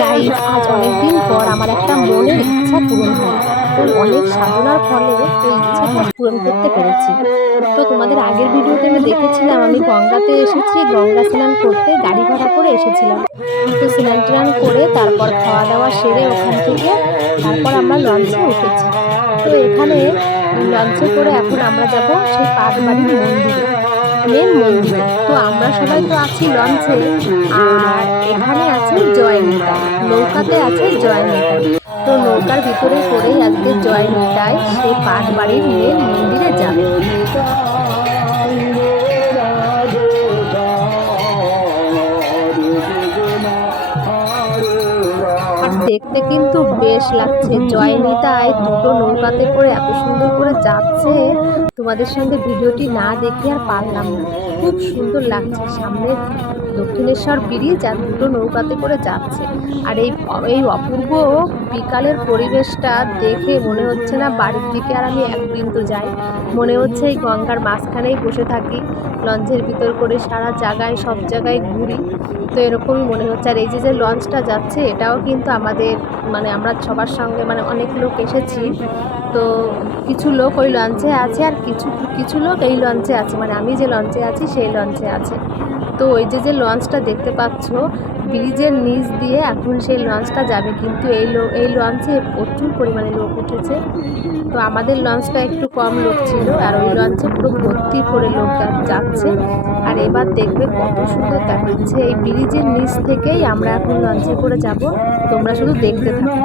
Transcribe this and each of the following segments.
Guys আজ অনেকদিন পর আমার একটা মনের ইচ্ছা পূরণ তো অনেক সাধনার ফলে এই ইচ্ছাটা পূরণ করতে পেরেছি। তো তোমাদের আগের ভিডিওতে আমি দেখেছিলাম, আমি গঙ্গাতে এসেছি, গঙ্গা স্নান করতে গাড়ি ভাড়া করে এসেছিলাম। তো স্নান টান করে তারপর খাওয়া দাওয়া সেরে ওখান থেকে তারপর আমরা লঞ্চে উঠেছি। তো এখানে লঞ্চে করে এখন আমরা যাব সেই পাটবাড়ির মন্দিরে মেন মন্দিরে। তো আমরা সবাই তো আছি লঞ্চে, আর এখানে আছে জয়নিতা, নৌকাতে আছে জয়নিতা। তো নৌকার ভিতরে করেই আজকে জয়নিতায় সেই পাটবাড়ির নিয়ে মন্দিরে যাবে। দেখতে কিন্তু বেশ লাগছে। জয়নিতায় দুটো নৌকাতে করে এত সুন্দর করে যাচ্ছে। তোমাদের সঙ্গে ভিডিওটি না দেখে আর পারলাম না। খুব সুন্দর লাগছে। সামনে দক্ষিণেশ্বর ব্রিজ আর দুটো নৌকাতে করে যাচ্ছে। আর এই এই অপূর্ব বিকালের পরিবেশটা দেখে মনে হচ্ছে না বাড়ির দিকে আর আমি একদিন তো যাই। মনে হচ্ছে এই গঙ্গার মাঝখানেই বসে থাকি, লঞ্চের ভিতর করে সারা জায়গায়, সব জায়গায় ঘুরি। তো এরকমই মনে হচ্ছে। আর এই যে যে লঞ্চটা যাচ্ছে, এটাও কিন্তু আমাদের মানে আমরা সবার সঙ্গে মানে অনেক লোক এসেছি। তো কিছু লোক ওই লঞ্চে আছে আর কিছু কিছু লোক এই লঞ্চে আছে। মানে আমি যে লঞ্চে আছি, সেই লঞ্চে আছে। তো ওই যে যে লঞ্চটা দেখতে পাচ্ছ, ব্রিজের নিচ দিয়ে এখন সেই লঞ্চটা যাবে। কিন্তু এই এই লঞ্চে প্রচুর পরিমাণে লোক উঠেছে। তো আমাদের লঞ্চটা একটু কম লোক ছিল, আর ওই লঞ্চে পুরো ভর্তি করে লোক যাচ্ছে। আর এবার দেখবে কত সুন্দর দেখাচ্ছে। এই ব্রিজের নিচ থেকেই আমরা এখন লঞ্চে করে যাব। তোমরা শুধু দেখতে থাকো।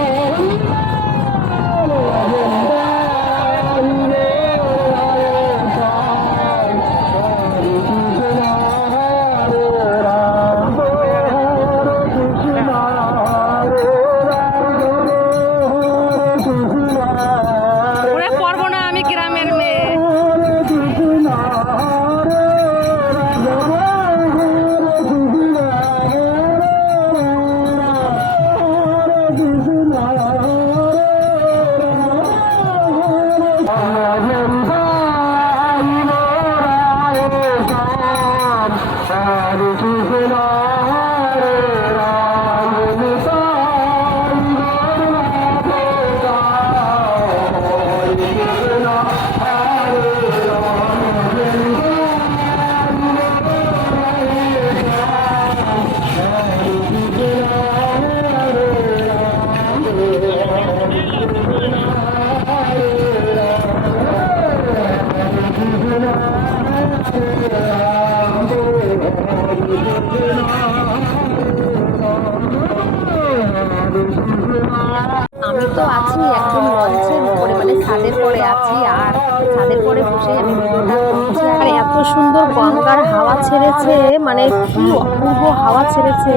ছাদের বসে আমি আর সুন্দর গঙ্গার হাওয়া ছেড়েছে মানে কি অপূর্ব হাওয়া ছেড়েছে,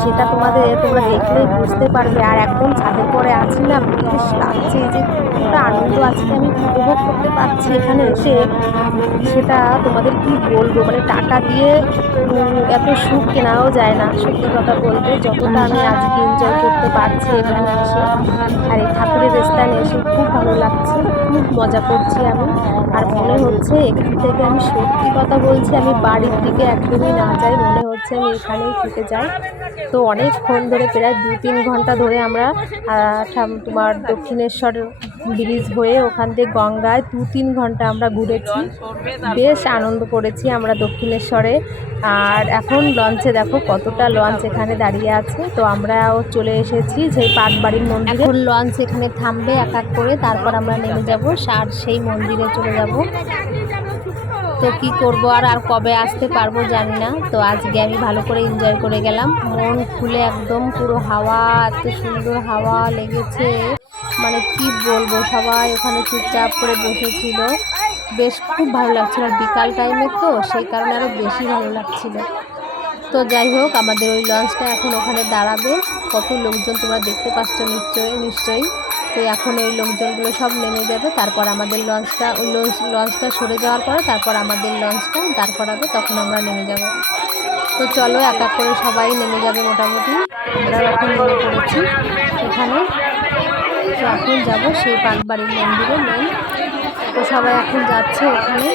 সেটা তোমাদের, তোমরা দেখলেই বুঝতে পারবে। আর একদম ছাদের পরে আছি না বেশ লাগছে যে কতটা আনন্দ আজকে আমি উপভোগ করতে পারছি এখানে এসে। সেটা তোমাদের কি বলব? মানে টাকা দিয়ে এত সুখ কেনাও যায় না, সত্যি কথা বলতে। যতটা আমি আজকে এনজয় করতে পারছি এখানে এসে। আর এই ঠাকুরের স্থানে এসে খুব ভালো লাগছে, খুব মজা করছি আমি। আর মনে হচ্ছে এখান থেকে আমি সত্যি কথা বলছি, আমি বাড়ির দিকে একদমই না যাই, মনে হচ্ছে আমি এখানেই থেকে যাই। তো অনেকক্ষণ ধরে প্রায় দু তিন ঘণ্টা ধরে আমরা তোমার দক্ষিণেশ্বর ব্রিজ হয়ে ওখান থেকে গঙ্গায় দু তিন ঘণ্টা আমরা ঘুরেছি। বেশ আনন্দ করেছি আমরা দক্ষিণেশ্বরে। আর এখন লঞ্চে দেখো কতটা লঞ্চ এখানে দাঁড়িয়ে আছে। তো আমরাও চলে এসেছি সেই পাটবাড়ির মন্দিরে। এখন লঞ্চ এখানে থামবে এক এক করে, তারপর আমরা নেমে যাব। আর সেই মন্দিরে চলে যাব। তো কি করব আর আর কবে আসতে পারব জানি না। তো আজকে আমি ভালো করে এনজয় করে গেলাম। মন খুলে একদম পুরো হাওয়া, এত সুন্দর হাওয়া লেগেছে। মানে কি বলব, সবাই ওখানে চুপচাপ করে বসেছিল। বেশ খুব ভালো লাগছিল। আর বিকাল টাইমে তো সেই কারণে আরও বেশি ভালো লাগছিল। তো যাই হোক, আমাদের ওই লঞ্চটা এখন ওখানে দাঁড়াবে। কত লোকজন তোমরা দেখতে পাচ্ছ নিশ্চয়ই নিশ্চয়ই। তো এখন ওই লোকজনগুলো সব নেমে যাবে। তারপর আমাদের লঞ্চটা, ওই লঞ্চ, লঞ্চটা সরে যাওয়ার পরে তারপর আমাদের লঞ্চটা দাঁড় করাবে, তখন আমরা নেমে যাব। তো চলো এক এক করে সবাই নেমে যাবে মোটামুটি। আমরা এখন নেমে পড়েছি এখানে। এখন যাব সেই পানবাড়ির মন্দিরে মেন তো সবাই এখন যাচ্ছে ওখানে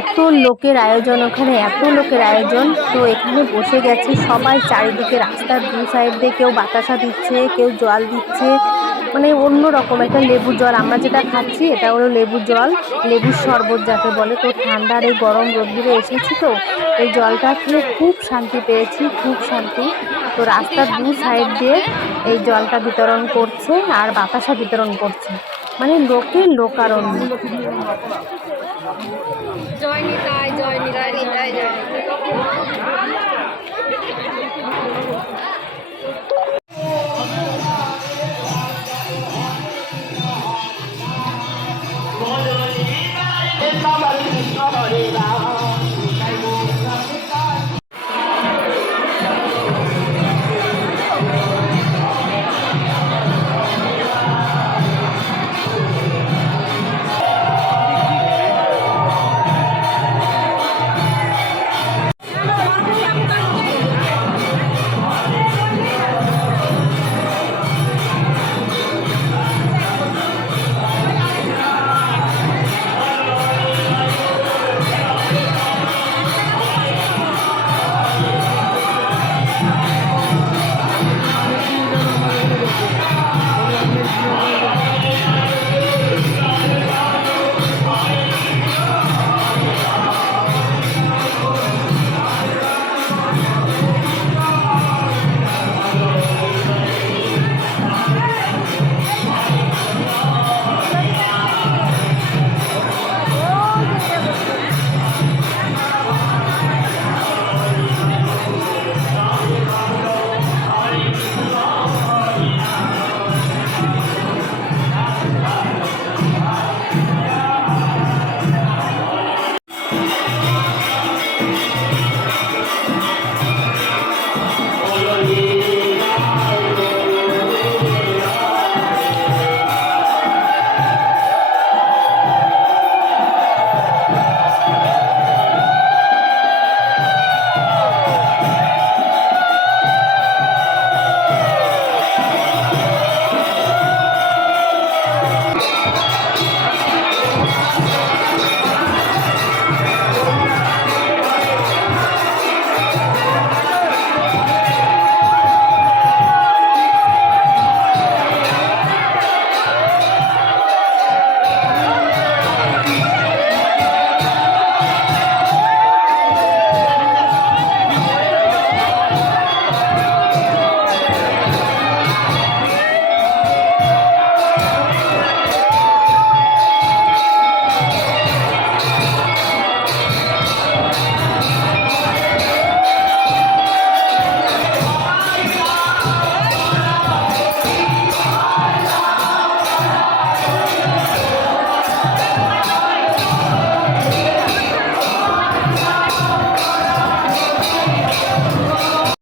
এত লোকের আয়োজন ওখানে, এত লোকের আয়োজন। তো এখানে বসে গেছে সবাই, চারিদিকে রাস্তার দু সাইড দিয়ে কেউ বাতাসা দিচ্ছে, কেউ জল দিচ্ছে। মানে অন্য রকম একটা লেবু জল। আমরা যেটা খাচ্ছি, এটা হলো লেবু জল লেবুর শরবত যাকে বলে। তো ঠান্ডার এই গরম রোদ্দুরে এসেছি তো, এই জলটা খেয়ে খুব শান্তি পেয়েছি, খুব শান্তি। তো রাস্তার দু সাইড দিয়ে এই জলটা বিতরণ করছে আর বাতাসা বিতরণ করছে। মানে লোকের লোকারণ্য। জয় নিতাই জয় নিতাই জয় নিতাই জয়